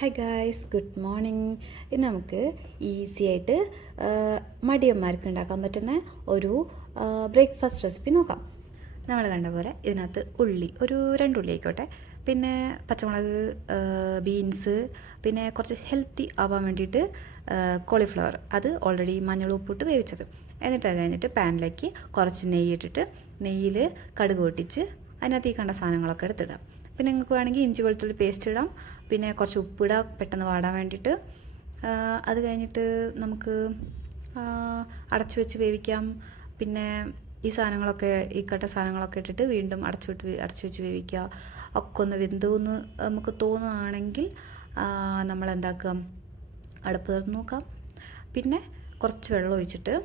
Hi guys, good morning. ഇന്ന് നമുക്ക് easy ആയിട്ട് മടിയന്മാർക്ക് ഉണ്ടാക്കാൻ പറ്റുന്ന ഒരു ബ്രേക്ക്ഫാസ്റ്റ് റെസിപ്പി നോക്കാം. നമ്മൾ കണ്ട പോലെ ഇതിനകത്ത് ഉള്ളി ഒരു 2 ഉള്ളി ആയിക്കോട്ടെ, പിന്നെ പച്ചമുളക്, ബീൻസ്, പിന്നെ കുറച്ച് ഹെൽത്തി ആവാൻ വേണ്ടിയിട്ട് കോളിഫ്ലവർ, അത് ഓൾറെഡി മഞ്ഞൾ ഉപ്പിട്ട് വേവിച്ചത്. എന്നിട്ട് അത് കഴിഞ്ഞിട്ട് പാനിലേക്ക് കുറച്ച് നെയ്യിട്ടിട്ട് നെയ്യിൽ കടുക് പൊട്ടിച്ച് അതിനകത്ത് ഈ കണ്ട സാധനങ്ങളൊക്കെ എടുത്തിടാം. പിന്നെ നിങ്ങൾക്ക് വേണമെങ്കിൽ ഇഞ്ചി വെളുത്തുള്ളി പേസ്റ്റ് ഇടാം, പിന്നെ കുറച്ച് ഉപ്പിടാം പെട്ടെന്ന് വാടാൻ വേണ്ടിയിട്ട്. അത് കഴിഞ്ഞിട്ട് നമുക്ക് അടച്ചു വെച്ച് വേവിക്കാം. പിന്നെ ഈ സാധനങ്ങളൊക്കെ, ഈ കട്ട സാധനങ്ങളൊക്കെ ഇട്ടിട്ട് വീണ്ടും അടച്ചു വെച്ച് വേവിക്കുക. ഒക്കെ ഒന്ന് വെന്തെന്ന് നമുക്ക് തോന്നുകയാണെങ്കിൽ നമ്മളെന്താക്കുക, അടുപ്പ് തുറന്ന് നോക്കാം. പിന്നെ കുറച്ച് വെള്ളം ഒഴിച്ചിട്ട്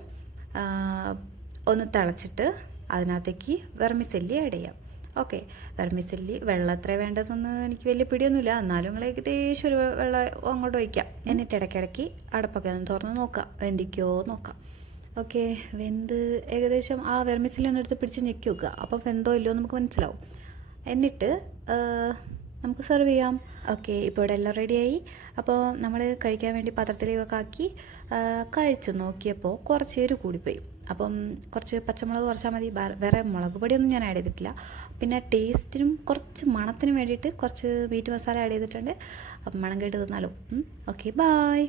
ഒന്ന് തിളച്ചിട്ട് അതിനകത്തേക്ക് വെർമിസെല്ലി ആഡ് ചെയ്യാം. ഓക്കെ, വെർമിസെല്ലി വെള്ളം എത്ര വേണ്ടതെന്ന് എനിക്ക് വലിയ പിടിയൊന്നുമില്ല, എന്നാലും നിങ്ങൾ ഏകദേശം ഒരു വെള്ളം അങ്ങോട്ട് ഒഴിക്കാം. എന്നിട്ട് ഇടയ്ക്കിടയ്ക്ക് അടപ്പൊക്കെ ഒന്ന് തുറന്ന് നോക്കാം, വെന്തിക്കോ നോക്കാം. ഓക്കെ, വെന്ത് ഏകദേശം ആ വെർമിസെല്ലി ഒന്ന് എടുത്ത് പിടിച്ച് ഞെക്കി വെക്കുക, അപ്പോൾ വെന്തോ ഇല്ലയോ നമുക്ക് മനസ്സിലാവും. എന്നിട്ട് നമുക്ക് സെർവ് ചെയ്യാം. ഓക്കെ, ഇപ്പോൾ ഇവിടെ എല്ലാം റെഡിയായി. അപ്പോൾ നമ്മൾ കഴിക്കാൻ വേണ്ടി പാത്രത്തിലേക്കൊക്കെ ആക്കി കഴിച്ച് നോക്കിയപ്പോൾ കുറച്ച് എരിവ് കൂടിപ്പോയി. അപ്പം കുറച്ച് പച്ചമുളക് കുറച്ചാൽ മതി, വേറെ മുളക് പൊടിയൊന്നും ഞാൻ ആഡ് ചെയ്തിട്ടില്ല. പിന്നെ ടേസ്റ്റിനും കുറച്ച് മണത്തിനും വേണ്ടിയിട്ട് കുറച്ച് മീറ്റ് മസാല ആഡ് ചെയ്തിട്ടുണ്ട്. അപ്പം മണം കേട്ട് തന്നാലോ. Okay, bye.